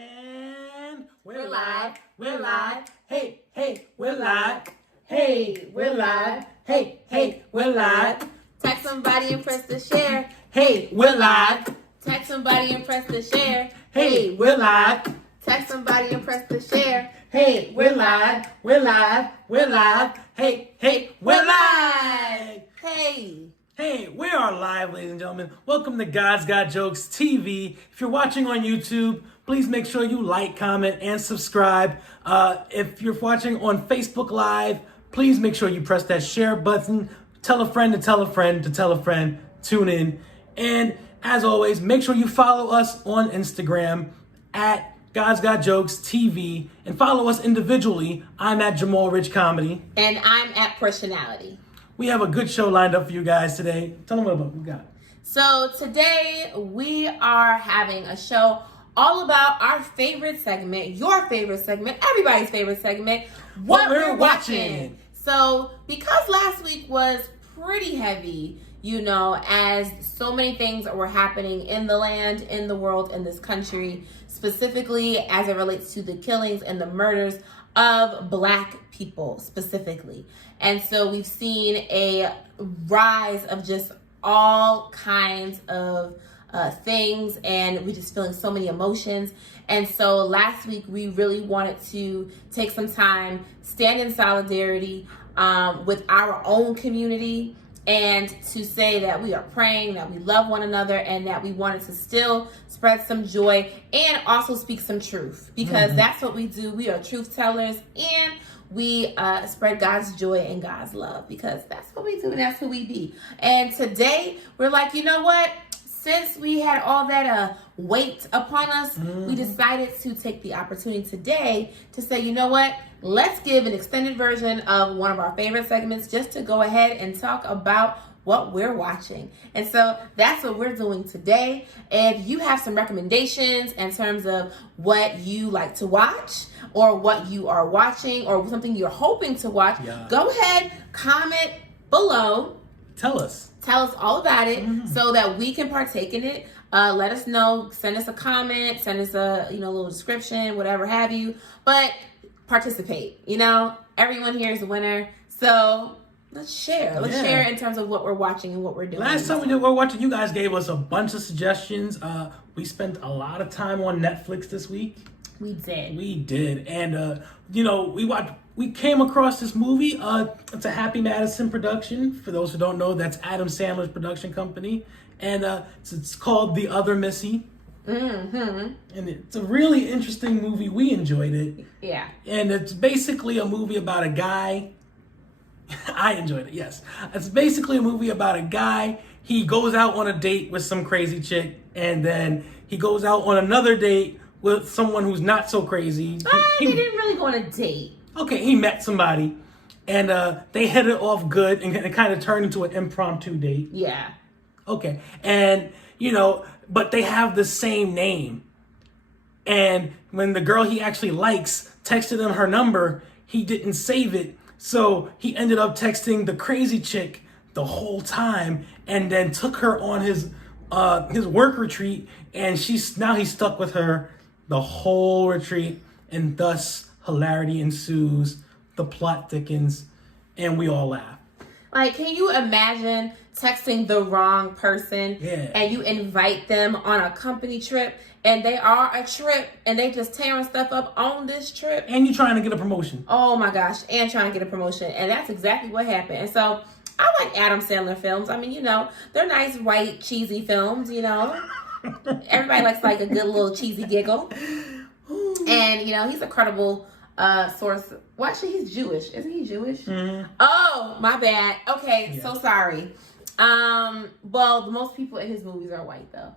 And we're live, hey, we're live, hey, we're live, hey, we're live. Tag somebody and press the share. Hey, we're live. Tag somebody and press the share. Hey, we're live. Tag somebody and press the share. Hey, we're live, we're live. Hey, we're live. Hey, we are live, ladies and gentlemen. Welcome to God's Got Jokes TV. If you're watching on YouTube, please make sure you like, comment, and subscribe. If you're watching on Facebook Live, please make sure you press that share button. Tell a friend to tell a friend to tell a friend. Tune in. And as always, make sure you follow us on Instagram at God's Got Jokes TV. And follow us individually. I'm at Jamaal Rich Comedy. And I'm at Personality. We have a good show lined up for you guys today. Tell them what we got. So today we are having a show all about our favorite segment, your favorite segment, everybody's favorite segment, what we're watching. So because last week was pretty heavy, you know, as so many things were happening in the land, in the world, in this country, specifically as it relates to the killings and the murders of Black people specifically. And so we've seen a rise of just all kinds of things, and we're just feeling so many emotions. And so last week we really wanted to take some time, stand in solidarity with our own community, and to say that we are praying, that we love one another, and that we wanted to still spread some joy and also speak some truth, because that's what we do. We are truth tellers, and we spread God's joy and God's love, because that's what we do and that's who we be. And today we're like, you know what? Since we had all that weight upon us, we decided to take the opportunity today to say, you know what? Let's give an extended version of one of our favorite segments just to go ahead and talk about what we're watching. And so that's what we're doing today. If you have some recommendations in terms of what you like to watch, or what you are watching, or something you're hoping to watch, go ahead, comment below. Tell us all about it so that we can partake in it. Let us know, send us a comment, send us a little description, whatever have you. But participate. Everyone here is a winner. So let's share. Let's share in terms of what we're watching and what we're doing. Last time we did what we're watching, you guys gave us a bunch of suggestions. We spent a lot of time on Netflix this week. We did. And we came across this movie. It's a Happy Madison production. For those who don't know, that's Adam Sandler's production company. And it's called The Other Missy. And it's a really interesting movie. We enjoyed it. Yeah. And it's basically a movie about a guy. I enjoyed it, yes. It's basically a movie about a guy. He goes out on a date with some crazy chick, and then he goes out on another date with someone who's not so crazy. He didn't really go on a date. Okay, he met somebody, and they hit it off good, and it kind of turned into an impromptu date. Yeah. Okay, and but they have the same name. And when the girl he actually likes texted him her number, he didn't save it. So he ended up texting the crazy chick the whole time, and then took her on his work retreat, and now he's stuck with her the whole retreat, and thus hilarity ensues, the plot thickens, and we all laugh. Like, can you imagine texting the wrong person and you invite them on a company trip, and they are a trip, and they just tearing stuff up on this trip? And you're trying to get a promotion. Oh my gosh, and trying to get a promotion. And that's exactly what happened. And so I like Adam Sandler films. I mean, they're nice, white, cheesy films, Everybody likes like a good little cheesy giggle. And, he's a credible source. Well, actually, he's Jewish. Isn't he Jewish? Oh, my bad. Okay, so sorry. Well, the most people in his movies are white, though.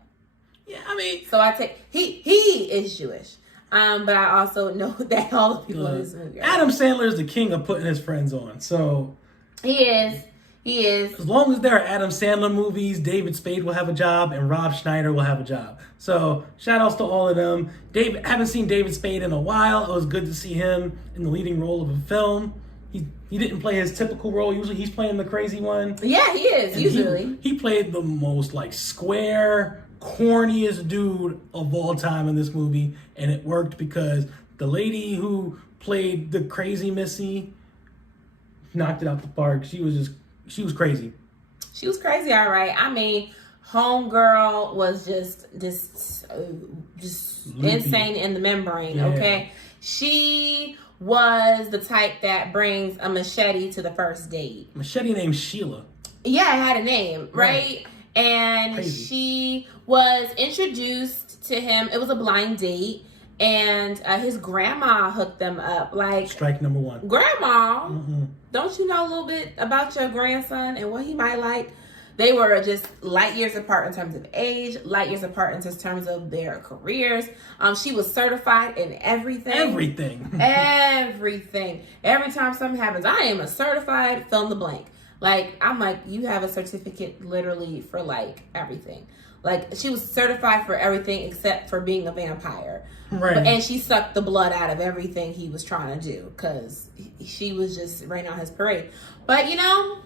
Yeah, I mean, so I take he is Jewish. But I also know that all the people in his movie are Adam Sandler is the king of putting his friends on. So he is. As long as there are Adam Sandler movies, David Spade will have a job, and Rob Schneider will have a job. So shout outs to all of them. Haven't seen David Spade in a while. It was good to see him in the leading role of a film. He didn't play his typical role. Usually he's playing the crazy one. Yeah, he is, and usually. He played the most square, corniest dude of all time in this movie, and it worked because the lady who played the crazy Missy knocked it out the park. She was crazy. She was crazy, all right. I mean, Homegirl was just insane in the membrane, okay? She was the type that brings a machete to the first date. Machete named Sheila. Yeah, it had a name, right? And crazy. She was introduced to him. It was a blind date. And his grandma hooked them up. Like, strike number one. Grandma, don't you know a little bit about your grandson and what he might like? They were just light years apart in terms of age, light years apart in terms of their careers. She was certified in everything. Everything. Every time something happens, I am a certified fill in the blank. Like, I'm like, you have a certificate literally for like everything. Like, she was certified for everything except for being a vampire. Right. And she sucked the blood out of everything he was trying to do because she was just raining on his parade. But, you know,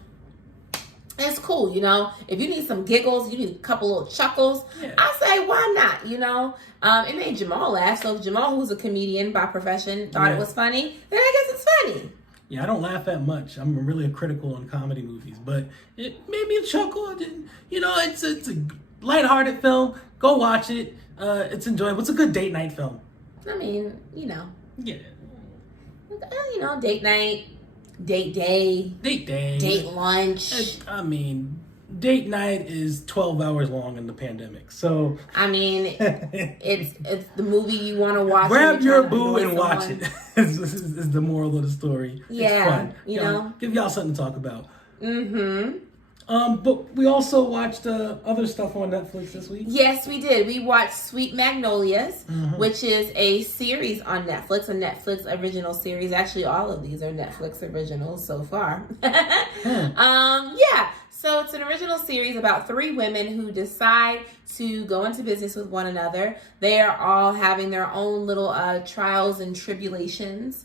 it's cool, you know. If you need some giggles, you need a couple little chuckles, I say, why not, you know? It made Jamaal laugh. So if Jamaal, who's a comedian by profession, thought it was funny, then I guess it's funny. Yeah, I don't laugh that much. I'm really critical on comedy movies. But it made me chuckle. You know, it's a lighthearted film. Go watch it. It's enjoyable. It's a good date night film. I mean, you know. Yeah. You know, date night, date day. Date lunch. I mean, date night is 12 hours long in the pandemic. So I mean, it's the movie you want to watch. Grab your boo and watch it. is the moral of the story. Yeah. It's fun. You know. Give y'all something to talk about. Mm-hmm. But we also watched other stuff on Netflix this week. Yes, we did. We watched Sweet Magnolias, which is a series on Netflix, a Netflix original series. Actually, all of these are Netflix originals so far. Yeah. So it's an original series about 3 women who decide to go into business with one another. They are all having their own little trials and tribulations,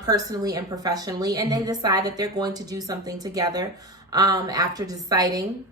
personally and professionally, and they decide that they're going to do something together. After deciding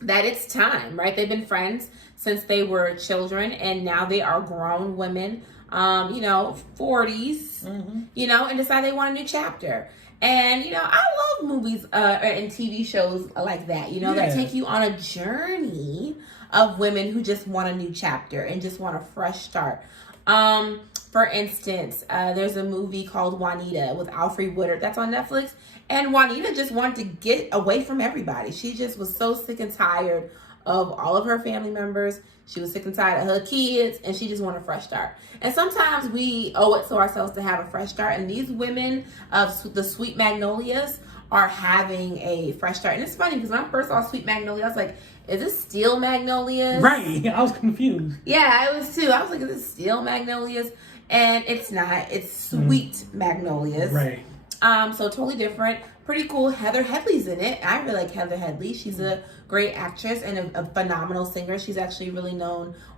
that it's time, right? They've been friends since they were children, and now they are grown women, 40s, and decide they want a new chapter. And, I love movies and TV shows like that, that take you on a journey of women who just want a new chapter and just want a fresh start. For instance, there's a movie called Juanita with Alfre Woodard that's on Netflix. And Juanita just wanted to get away from everybody. She just was so sick and tired of all of her family members. She was sick and tired of her kids, and she just wanted a fresh start. And sometimes we owe it to ourselves to have a fresh start. And these women of the Sweet Magnolias are having a fresh start. And it's funny because when I first saw Sweet Magnolia, I was like, is this Steel Magnolias? Right. I was confused. Yeah, I was too. I was like, is this Steel Magnolias? And it's not. It's Sweet Magnolias. Right. So totally different. Pretty cool. Heather Headley's in it. I really like Heather Headley. She's a great actress and a phenomenal singer. She's actually really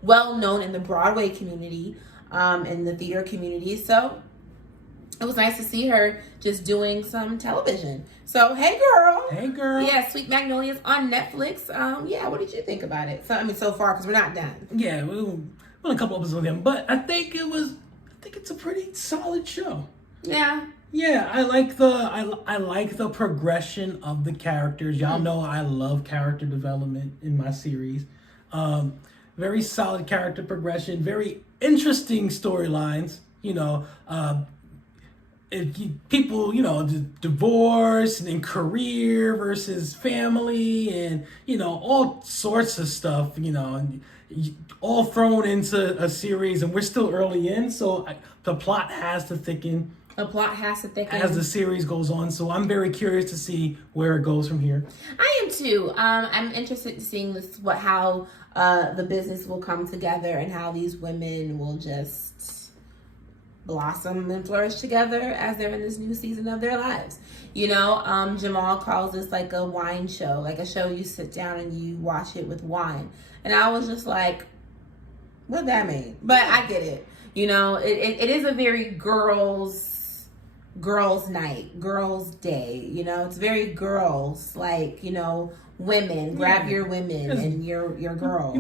well known in the Broadway community, in the theater community. So it was nice to see her just doing some television. So, hey girl. Hey girl. Yeah, Sweet Magnolias on Netflix. What did you think about it? So far, because we're not done. Yeah, we're a couple episodes with him, but I think it's a pretty solid show. Yeah. Yeah, I like the progression of the characters. Y'all know I love character development in my series. Very solid character progression, very interesting storylines. People, divorce and career versus family and, all sorts of stuff, and all thrown into a series, and we're still early in, so the plot has to thicken. As the series goes on, so I'm very curious to see where it goes from here. I am too. I'm interested in seeing how the business will come together and how these women will just blossom and flourish together as they're in this new season of their lives. Jamaal calls this like a wine show, like a show you sit down and you watch it with wine. And I was just like, what'd that mean? But I get it. It is a very girls' night, girls' day. It's very girls, like, women. Grab your women and your girls.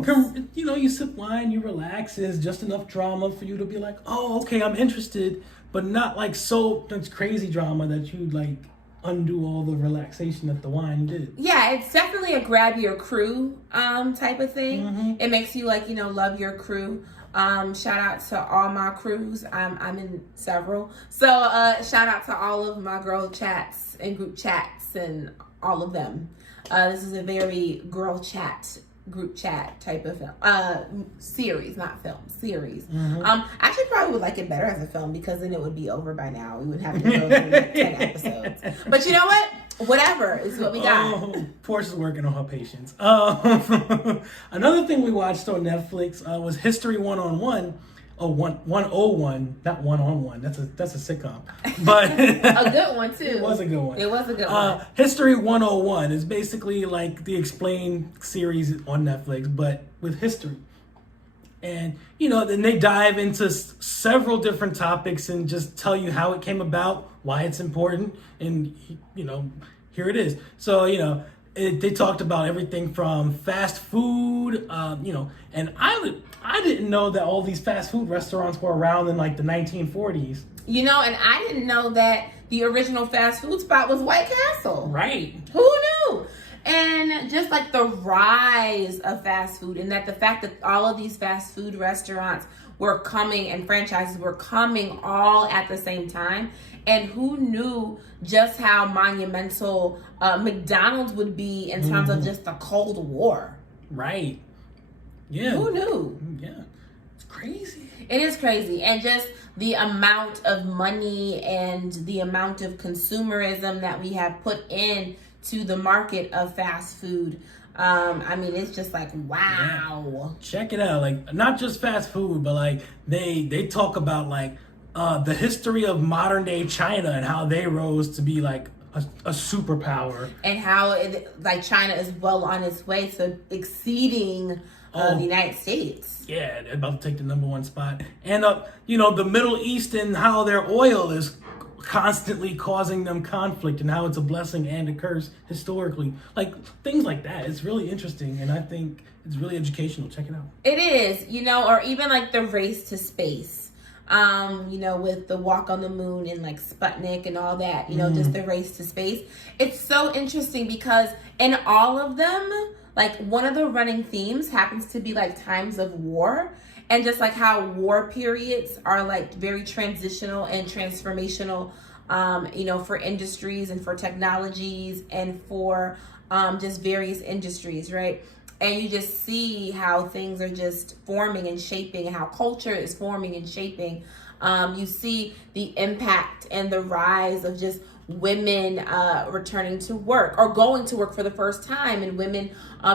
You sip wine, you relax. There's just enough drama for you to be like, oh, okay, I'm interested, but not like that's crazy drama that you like undo all the relaxation that the wine did. Yeah, it's definitely a grab your crew type of thing. It makes you like, love your crew. Shout out to all my crews. I'm in several. So shout out to all of my girl chats and group chats and all of them. This is a very girl chat, group chat type of film. Series, not film, series. I actually probably would like it better as a film because then it would be over by now. We wouldn't have to go through like 10 episodes. But you know what? Whatever is what we got. Portia's working on her patience. Another thing we watched on Netflix was History 101. Oh, 101, not 1-on-1. That's a sitcom, but a good one too. It was a good one. It was a good one. History 101 is basically like the Explained series on Netflix, but with history. And then they dive into several different topics and just tell you how it came about, why it's important, and here it is. So they talked about everything from fast food, and I didn't know that all these fast food restaurants were around in like the 1940s. And I didn't know that the original fast food spot was White Castle. Right. Who knew? And just like the rise of fast food, and that the fact that all of these fast food restaurants were coming and franchises were coming all at the same time. And who knew just how monumental McDonald's would be in terms of just the Cold War? Right. Yeah. Who knew? Yeah. It's crazy. It is crazy. And just the amount of money and the amount of consumerism that we have put in to the market of fast food. It's just like, wow. Yeah. Check it out. Like, not just fast food, but like they talk about like the history of modern day China and how they rose to be like a superpower. And how China is well on its way to exceeding the United States. Yeah, they're about to take the #1 spot. And the Middle East and how their oil is constantly causing them conflict and how it's a blessing and a curse historically. Like things like that. It's really interesting and I think it's really educational. Check it out. It is, or even like the race to space. With the walk on the moon and like Sputnik and all that, just the race to space. It's so interesting because in all of them, like one of the running themes happens to be like times of war. And just like how war periods are like very transitional and transformational, for industries and for technologies and for just various industries, right? And you just see how things are just forming and shaping and how culture is forming and shaping. You see the impact and the rise of just women returning to work or going to work for the first time, and women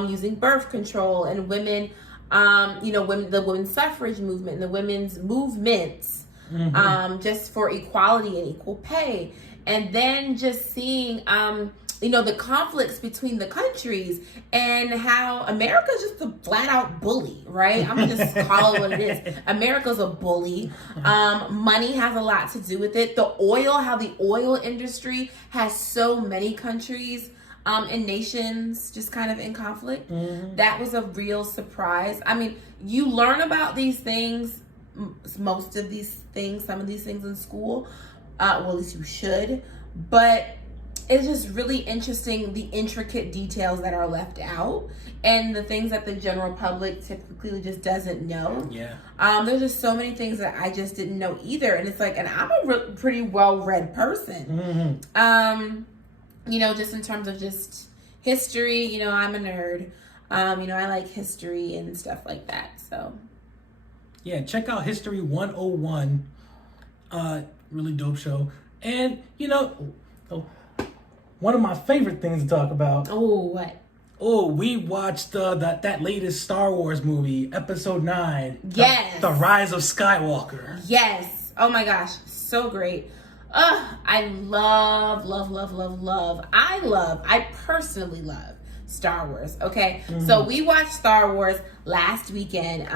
using birth control, and women the women's suffrage movement and the women's movements, just for equality and equal pay. And then just seeing, the conflicts between the countries and how America's just a flat out bully, right? I'm gonna just call it what it is. America's a bully. Money has a lot to do with it. How the oil industry has so many countries and nations just kind of in conflict. That was a real surprise. You learn about these things, some of these things in school. Well, at least you should. But it's just really interesting, the intricate details that are left out and the things that the general public typically just doesn't know. Yeah. There's just so many things that I just didn't know either. And it's like, and I'm a pretty well-read person. Just in terms of just history, I'm a nerd. I like history and stuff like that. So yeah, check out History 101. Really dope show. And one of my favorite things to talk about. Oh, what? Oh, we watched that latest Star Wars movie, Episode 9. Yes. The Rise of Skywalker. Yes. Oh my gosh, so great. I I personally love Star Wars. Okay, so we watched Star Wars last weekend.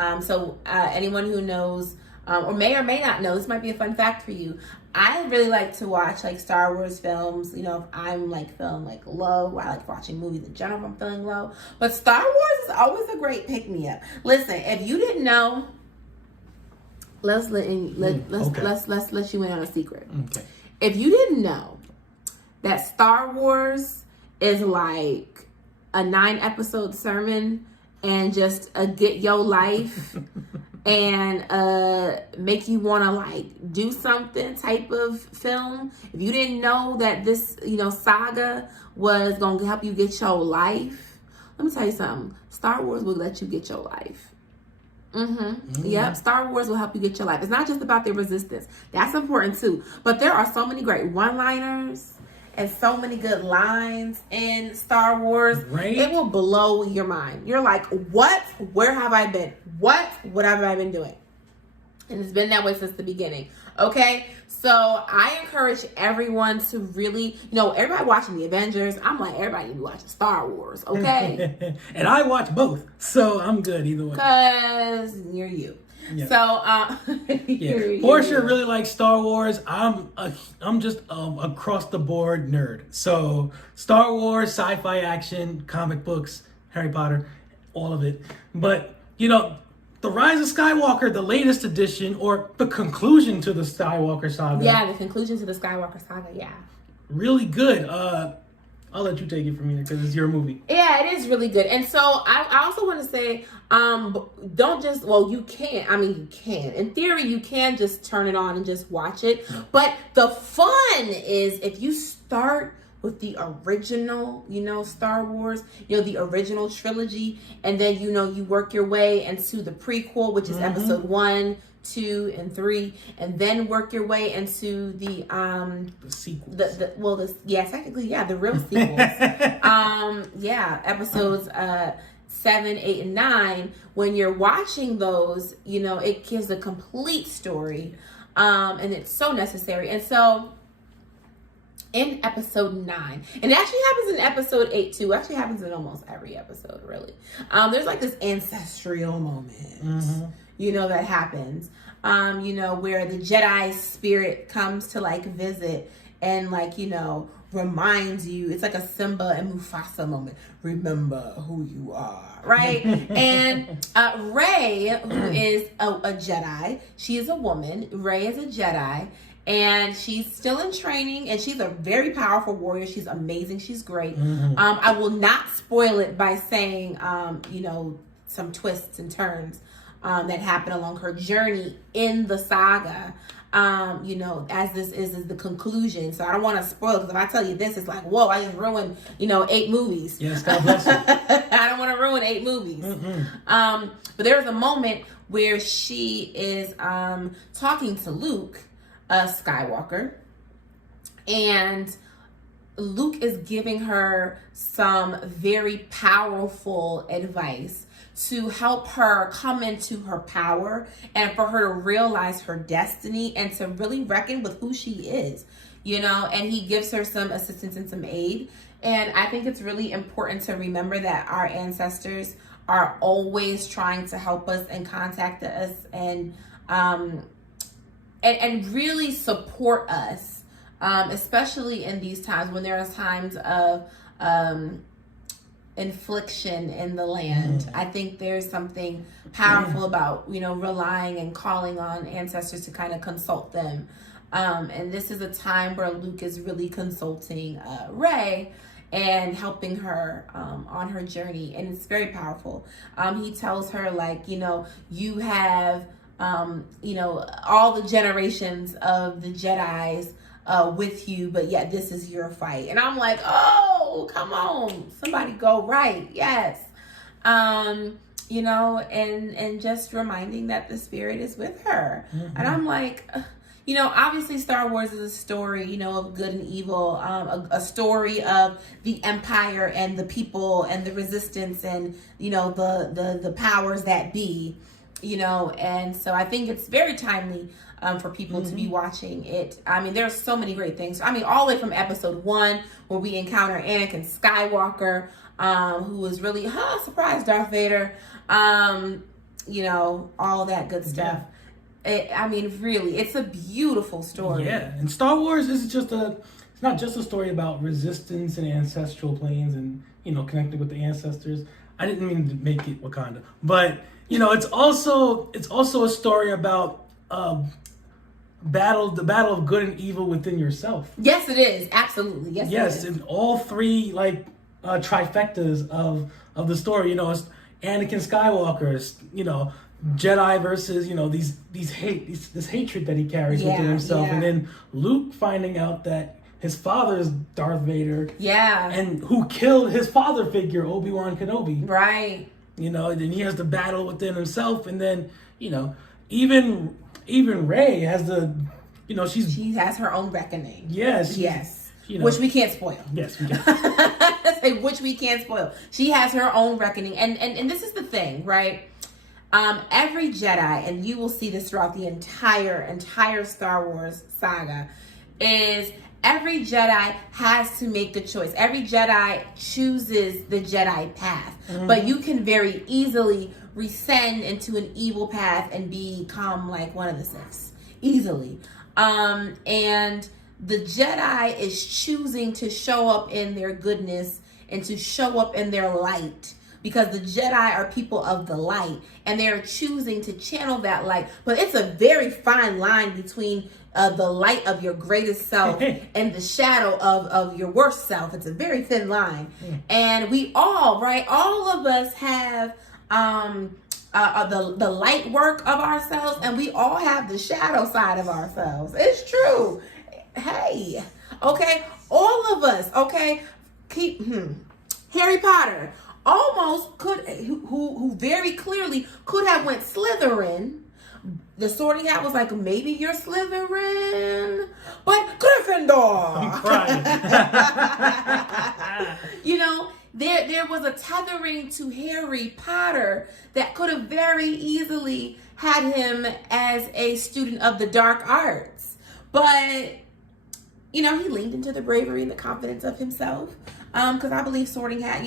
Anyone who knows or may not know, this might be a fun fact for you. I really like to watch like Star Wars films. You know, if I'm like feeling like low, I like watching movies in general if I'm feeling low. But Star Wars is always a great pick me up. Listen, if you didn't know, let's let you in on a secret. Okay. If you didn't know that Star Wars is like a 9-episode sermon and just a get your life and make you want to like do something type of film, if you didn't know that this, you know, saga was going to help you get your life, let me tell you something. Star Wars will let you get your life. Yep, Star Wars will help you get your life. It's not just about the resistance. That's important too. But there are so many great one-liners and so many good lines in Star Wars. Right? It will blow your mind. You're like, what? Where have I been? What have I been doing? And it's been that way since the beginning. Okay? So I encourage everyone to really, you know, everybody watching the Avengers, I'm like, everybody need to be watching Star Wars, okay? And I watch both, so I'm good either way. Because you're you. Yeah. So, Portia really likes Star Wars. I'm just across the board nerd. So Star Wars, sci-fi, action, comic books, Harry Potter, all of it. But you know, The Rise of Skywalker, the latest edition, or the conclusion to the Skywalker saga. Yeah, the conclusion to the Skywalker saga. Yeah. Really good. I'll let you take it from here because it's your movie. Yeah, it is really good. And so I also want to say, don't just, well, you can. I mean, you can. In theory, you can just turn it on and just watch it. But the fun is if you start with the original, you know, Star Wars, you know, the original trilogy, and then, you know, you work your way into the prequel, which is episode 1, 2, and 3, and then work your way into the sequels. Technically, the real sequels. Episodes 7, 8, and 9. When you're watching those, you know, it gives a complete story, and it's so necessary. And so in episode 9, and it actually happens in episode 8 too. It actually happens in almost every episode, really. There's like this ancestral moment, you know, that happens, you know, where the Jedi spirit comes to like visit and like, you know, reminds you. It's like a Simba and Mufasa moment. Remember who you are, right? And Rey, who is a Jedi, she is a woman. Rey is a Jedi. And she's still in training, and she's a very powerful warrior. She's amazing. She's great. I will not spoil it by saying, you know, some twists and turns that happen along her journey in the saga. You know, as this is the conclusion. So I don't want to spoil it, because if I tell you this, it's like, whoa, I just ruined, you know, 8 movies. Yes, God bless you. I don't want to ruin 8 movies. But there's a moment where she is talking to Luke Skywalker, and Luke is giving her some very powerful advice to help her come into her power and for her to realize her destiny and to really reckon with who she is, you know. And he gives her some assistance and some aid. And I think it's really important to remember that our ancestors are always trying to help us and contact us and really support us, especially in these times when there are times of infliction in the land. I think there's something powerful about, you know, relying and calling on ancestors to kind of consult them. And this is a time where Luke is really consulting Rey and helping her on her journey. And it's very powerful. He tells her, like, you know, you have you know, all the generations of the Jedis with you, but yet this is your fight. And I'm like, oh, come on, somebody go right. Yes. You know, and just reminding that the spirit is with her. And I'm like, you know, obviously Star Wars is a story, you know, of good and evil, a story of the empire and the people and the resistance and, you know, the powers that be. You know, and so I think it's very timely for people to be watching it. I mean, there's so many great things. I mean, all the way from episode 1, where we encounter Anakin Skywalker, who was really, surprise Darth Vader, you know, all that good stuff. Really, it's a beautiful story. Yeah, and Star Wars is it's not just a story about resistance and ancestral planes and, connecting with the ancestors. I didn't mean to make it Wakanda, but, it's also a story about the battle of good and evil within yourself. Yes, it is. Absolutely. Yes, yes, it is. And all three, trifectas of the story, it's Anakin Skywalker's, Jedi versus, this hatred that he carries within himself. Yeah. And then Luke finding out that his father is Darth Vader. Yeah. And who killed his father figure, Obi-Wan Kenobi. Right. Then he has the battle within himself. And then, even Rey has she has her own reckoning. Yes. Yes. Which we can't spoil. Yes, we can. Which we can't spoil. She has her own reckoning. And this is the thing, right? Every Jedi, and you will see this throughout the entire Star Wars saga, is every Jedi has to make the choice. Every Jedi chooses the Jedi path. Mm-hmm. But you can very easily rescend into an evil path and become like one of the Siths. Easily. And the Jedi is choosing to show up in their goodness and to show up in their light. Because the Jedi are people of the light, and they're choosing to channel that light. But it's a very fine line between the light of your greatest self and the shadow of your worst self. It's a very thin line. And we all, right, all of us have the light work of ourselves, and we all have the shadow side of ourselves. It's true. Hey, okay, all of us, okay, Harry Potter almost could, who very clearly could have went Slytherin. The Sorting Hat was like, maybe you're Slytherin, but Gryffindor. I'm crying. There was a tethering to Harry Potter that could have very easily had him as a student of the dark arts. But, he leaned into the bravery and the confidence of himself. Because I believe Sorting Hat,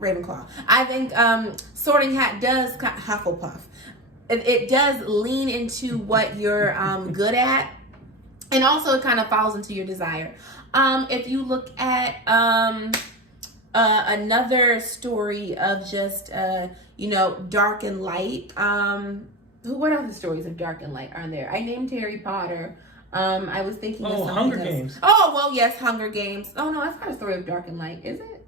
Ravenclaw. I think Sorting Hat does, Hufflepuff. It does lean into what you're good at. And also it kind of falls into your desire. If you look at another story of just, dark and light. What other stories of dark and light are there? I named Harry Potter. I was thinking of Hunger Games. Oh, well, yes, Hunger Games. Oh, no, that's not a story of dark and light, is it?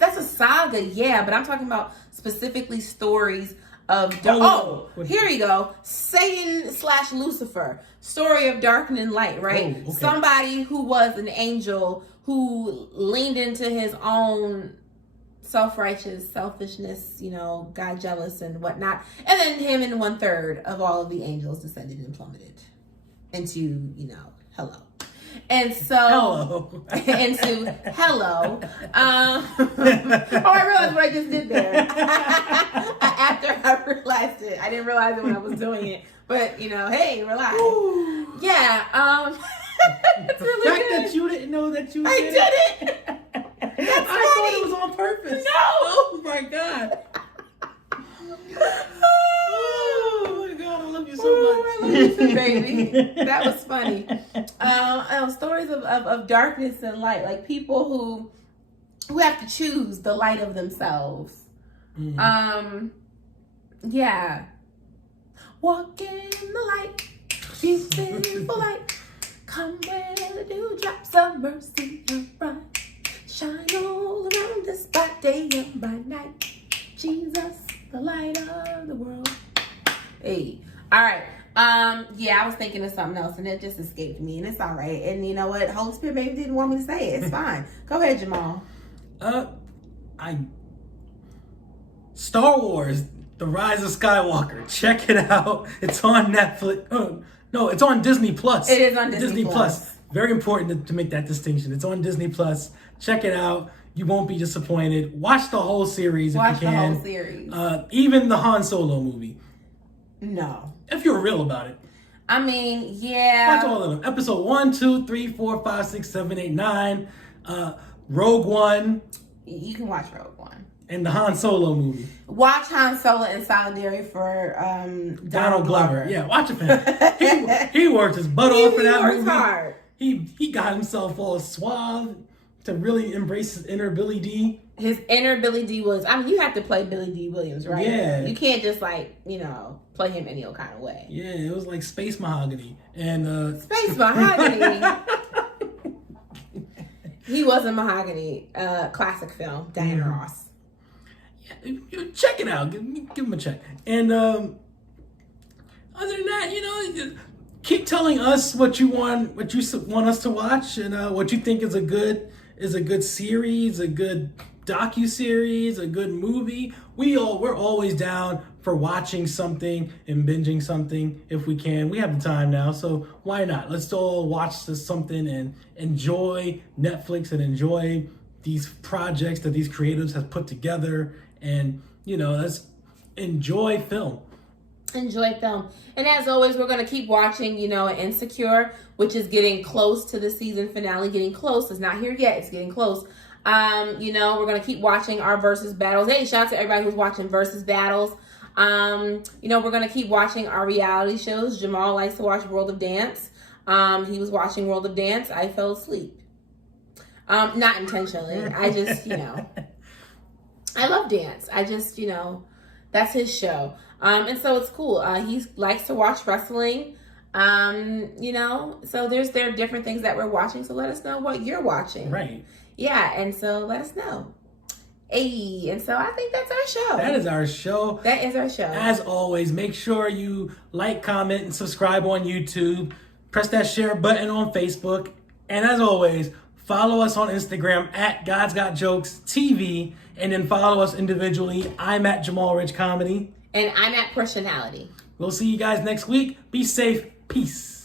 That's a saga, yeah, but I'm talking about specifically stories of... here you go. Satan/Lucifer. Story of dark and light, right? Oh, okay. Somebody who was an angel who leaned into his own self-righteous selfishness, God jealous and whatnot. And then him and 1/3 of all of the angels descended and plummeted into, hello. And so, into hello. I realized what I just did there. After I realized it. I didn't realize it when I was doing it. But, hey, relax. Ooh. Yeah. It's really the fact good. that you didn't know that you did it. I thought it was on purpose. No. Oh, my God. Oh my God, I love you so much. I love you too, baby. That was funny. Stories of darkness and light, like people who have to choose the light of themselves. Mm-hmm. Yeah. Walk in the light, beautiful light. Come where the dewdrops of mercy are bright. Shine all around us by day and by night. Jesus, the light of the world. Hey. All right. I was thinking of something else and it just escaped me, and it's all right. And you know what? Holy Spirit maybe didn't want me to say it. It's fine. Go ahead, Jamaal. Star Wars, The Rise of Skywalker. Check it out. It's on Netflix. Oh, no, it's on Disney Plus. It is on Disney Plus. Very important to make that distinction. It's on Disney Plus. Check it out. You won't be disappointed. Watch the whole series if you can. Watch the whole series. Even the Han Solo movie. No. If you're real about it. I mean, yeah. Watch all of them. Episode 1, 2, 3, 4, 5, 6, 7, 8, 9. Rogue One. You can watch Rogue One. And the Han Solo movie. Watch Han Solo in Solidarity for Donald Glover. Yeah, watch it for him. He worked his butt off for that movie. Hard. He got himself all suave to really embrace his inner Billy D. His inner Billy D. Williams. I mean, you have to play Billy D. Williams, right? Yeah. You can't just play him any old kind of way. Yeah, it was like Space Mahogany. And Space Mahogany. He was a Mahogany classic film. Diana Ross. Yeah, check it out. Give him a check. And other than that, keep telling us what you want us to watch, and what you think is a good series, a good docu-series, a good movie. We're always down for watching something and binging something if we can. We have the time now, so why not? Let's all watch something and enjoy Netflix and enjoy these projects that these creatives have put together, and let's enjoy film. Enjoy film. And as always, we're going to keep watching, Insecure, which is getting close to the season finale. Getting close. It's not here yet. It's getting close. We're going to keep watching our versus battles. Hey, shout out to everybody who's watching versus battles. We're going to keep watching our reality shows. Jamaal likes to watch World of Dance. He was watching World of Dance. I fell asleep. Not intentionally. I just, I love dance. I just, that's his show. And so it's cool. He likes to watch wrestling. So there are different things that we're watching. So let us know what you're watching. Right. Yeah, and so let us know. Hey, and so I think that's our show. That is our show. That is our show. As always, make sure you like, comment, and subscribe on YouTube. Press that share button on Facebook. And as always, follow us on Instagram at God's Got Jokes TV. And then follow us individually. I'm at Jamaal Rich Comedy. And I'm at Personality. We'll see you guys next week. Be safe. Peace.